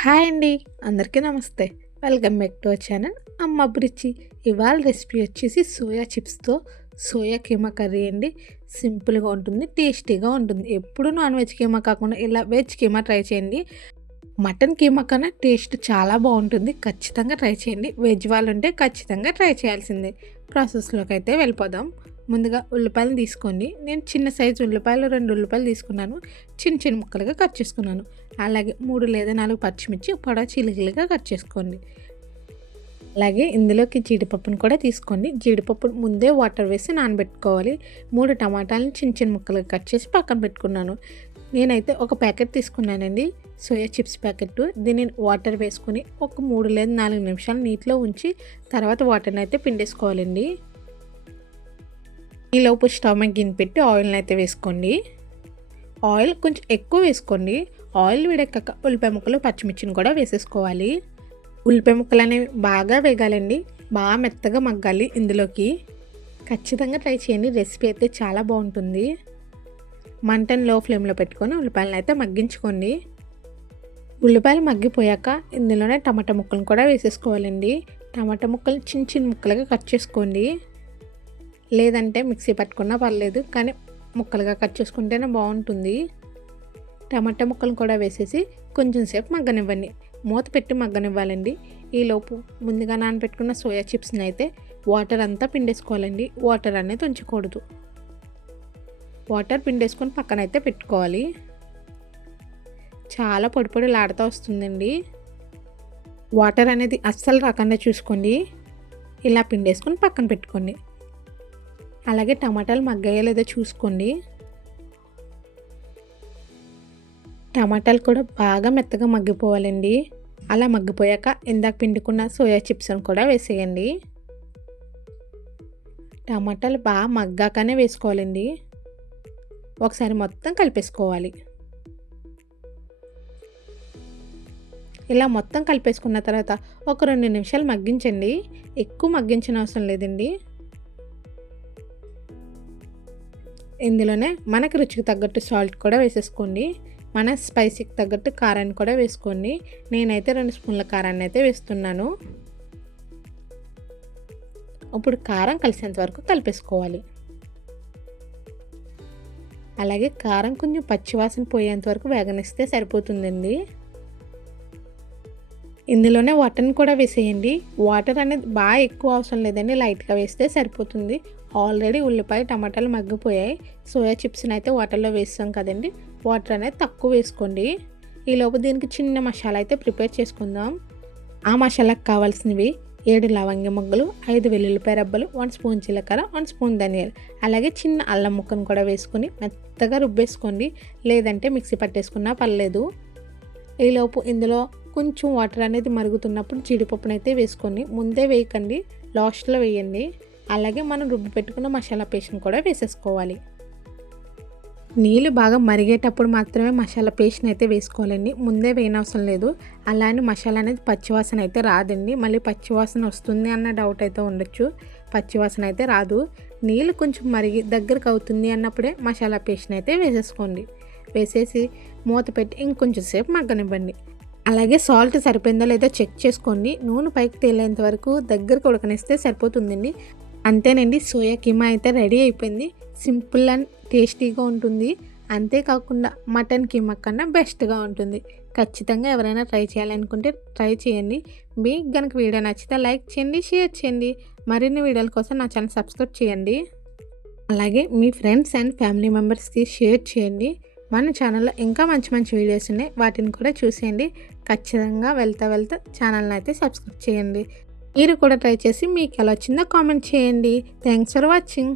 Hi అండి. అందరికీ నమస్తే. Welcome back to channel. అమ్మ బ్రిచి. ఇవాళ రెసిపీ వచ్చేసి సోయా చిప్స్తో సోయా కీమా కర్రీ అండి. సింపుల్గా ఉంటుంది టేస్టీగా ఉంటుంది. ఎప్పుడు నాన్ వెజ్ కీమా కాకుండా ఇలా వెజ్ కీమా ట్రై చేయండి. మటన్ కీమా కన్నా టేస్ట్ చాలా బాగుంటుంది. ఖచ్చితంగా ట్రై చేయండి. వెజ్ వాళ్ళు ఉంటే ఖచ్చితంగా ట్రై చేయాల్సిందే. ప్రాసెస్లోకి అయితే వెళ్ళిపోదాం. ముందుగా ఉల్లిపాయలు తీసుకోండి. నేను చిన్న సైజు ఉల్లిపాయలు రెండు ఉల్లిపాయలు తీసుకున్నాను. చిన్న చిన్న ముక్కలుగా కట్ చేసుకున్నాను. అలాగే మూడు లేదా నాలుగు పచ్చిమిర్చి పొడ చిలికలుగా కట్ చేసుకోండి. అలాగే ఇందులోకి జీడిపప్పును కూడా తీసుకోండి. జీడిపప్పు ముందే వాటర్ వేసి నానబెట్టుకోవాలి. మూడు టమాటాలను చిన్న చిన్న ముక్కలుగా కట్ చేసి పక్కన పెట్టుకున్నాను. నేనైతే ఒక ప్యాకెట్ తీసుకున్నానండి. Soya chips packet. దీన్ని వాటర్ వేసుకొని ఒక మూడు లేదా నాలుగు నిమిషాలు నీటిలో ఉంచి తర్వాత వాటర్ని అయితే పిండేసుకోవాలండి. ఈలోపు స్టవ్ మీద గిన్నె పెట్టి ఆయిల్ని అయితే వేసుకోండి. ఆయిల్ కొంచెం ఎక్కువ వేసుకోండి. ఆయిల్ వేడెక్కాక ఉల్లిపాయ ముక్కలు పచ్చిమిర్చిని కూడా వేసేసుకోవాలి. ఉల్లిపాయ ముక్కలు అనేవి బాగా వేగాలండి. బాగా మెత్తగా మగ్గాలి ఇందులోకి. ఖచ్చితంగా ట్రై చేయండి. రెసిపీ అయితే చాలా బాగుంటుంది. మంటను లో ఫ్లేమ్లో పెట్టుకొని ఉల్లిపాయలను అయితే మగ్గించుకోండి. ఉల్లిపాయలు మగ్గిపోయాక ఇందులోనే టమాటా ముక్కలను కూడా వేసేసుకోవాలండి. టమాటా ముక్కలు చిన్న చిన్న ముక్కలుగా కట్ చేసుకోండి. లేదంటే మిక్సీ పట్టుకున్నా పర్లేదు కానీ ముక్కలుగా కట్ చేసుకుంటేనే బాగుంటుంది. టమాటా ముక్కలు కూడా వేసేసి కొంచెం సేపు మగ్గనివ్వండి. మూత పెట్టి మగ్గనివ్వాలండి. ఈలోపు ముందుగా నానబెట్టుకున్న సోయా చిప్స్ని అయితే వాటర్ అంతా పిండేసుకోవాలండి. వాటర్ అనేది ఉంచకూడదు. వాటర్ పిండేసుకొని పక్కన అయితే పెట్టుకోవాలి. చాలా పొడి పొడి లాడుతూ వస్తుందండి. వాటర్ అనేది అస్సలు రాకుండా చూసుకోండి. ఇలా పిండేసుకొని పక్కన పెట్టుకోండి. అలాగే టమాటాలు మగ్గాయో లేదో చూసుకోండి. టమాటాలు కూడా బాగా మెత్తగా మగ్గిపోవాలండి. అలా మగ్గిపోయాక ఇందాక పిండుకున్న సోయా చిప్స్ను కూడా వేసేయండి. టమాటాలు బాగా మగ్గాకనే వేసుకోవాలండి. ఒకసారి మొత్తం కలిపేసుకోవాలి. ఇలా మొత్తం కలిపేసుకున్న తర్వాత ఒక రెండు నిమిషాలు మగ్గించండి. ఎక్కువ మగ్గించిన అవసరం లేదండి. ఇందులోనే మనకి రుచికి తగ్గట్టు సాల్ట్ కూడా వేసేసుకోండి. మన స్పైసీకి తగ్గట్టు కారాన్ని కూడా వేసుకోండి. నేనైతే రెండు స్పూన్ల కారాన్ని అయితే వేస్తున్నాను. ఇప్పుడు కారం కలిసేంత వరకు కలిపేసుకోవాలి. అలాగే కారం కొంచెం పచ్చివాసన పోయేంత వరకు వేగనిస్తే సరిపోతుందండి. ఇందులోనే వాటర్ని కూడా వేసేయండి. వాటర్ అనేది బాగా ఎక్కువ అవసరం లేదండి. లైట్గా వేస్తే సరిపోతుంది. ఆల్రెడీ ఉల్లిపాయ టమాటాలు మగ్గిపోయాయి. సోయా చిప్స్ని అయితే వాటర్లో వేస్తాం కదండి. వాటర్ అనేది తక్కువ వేసుకోండి. ఈలోపు దీనికి చిన్న మసాలా అయితే ప్రిపేర్ చేసుకుందాం. ఆ మసాలాకు కావాల్సినవి ఏడు లవంగి మొగ్గలు ఐదు వెల్లుల్లిపాయ రబ్బలు వన్ స్పూన్ జీలకర్ర వన్ స్పూన్ ధనియాలు. అలాగే చిన్న అల్లం ముక్కను కూడా వేసుకొని మెత్తగా రుబ్బేసుకోండి. లేదంటే మిక్సీ పట్టేసుకున్నా పర్లేదు. ఈలోపు ఇందులో కొంచెం వాటర్ అనేది మరుగుతున్నప్పుడు జీడిపప్పునైతే వేసుకొని ముందే వేయకండి. లాస్ట్లో వేయండి. అలాగే మనం రుబ్బి పెట్టుకున్న మసాలా పేస్ట్ని కూడా వేసేసుకోవాలి. నీళ్ళు బాగా మరిగేటప్పుడు మాత్రమే మసాలా పేస్ట్ని అయితే వేసుకోవాలండి. ముందే వేయనవసరం లేదు. అలానే మసాలా అనేది పచ్చివాసన అయితే రాదండి. మళ్ళీ పచ్చివాసన వస్తుంది అన్న డౌట్ అయితే ఉండొచ్చు. పచ్చివాసన అయితే రాదు. నీళ్ళు కొంచెం మరిగి దగ్గరకు అవుతుంది అన్నప్పుడే మసాలా పేస్ట్ని అయితే వేసేసుకోండి. వేసేసి మూత పెట్టి ఇంకొంచెం సేపు మగ్గనివ్వండి. అలాగే సాల్ట్ సరిపోయిందో లేదో చెక్ చేసుకోండి. నూనె పైకి తేలేంత వరకు దగ్గరకు ఉడకనిస్తే సరిపోతుందండి. అంతేనండి సోయా కిమా అయితే రెడీ అయిపోయింది. సింపుల్ అండ్ టేస్టీగా ఉంటుంది. అంతేకాకుండా మటన్ కిమా కన్నా బెస్ట్గా ఉంటుంది. ఖచ్చితంగా ఎవరైనా ట్రై చేయాలనుకుంటే ట్రై చేయండి. మీకు కనుక వీడియో నచ్చితే లైక్ చేయండి షేర్ చేయండి. మరిన్ని వీడియోల కోసం నా ఛానల్ సబ్స్క్రైబ్ చేయండి. అలాగే మీ ఫ్రెండ్స్ అండ్ ఫ్యామిలీ మెంబర్స్కి షేర్ చేయండి. మన ఛానల్లో ఇంకా మంచి మంచి వీడియోస్ ఉన్నాయి. వాటిని కూడా చూసేయండి. ఖచ్చితంగా వెళ్తా వెళ్తా ఛానల్ని అయితే సబ్స్క్రైబ్ చేయండి. మీరు కూడా ట్రై చేసి మీకు ఎలా వచ్చిందో కామెంట్ చేయండి. Thanks for watching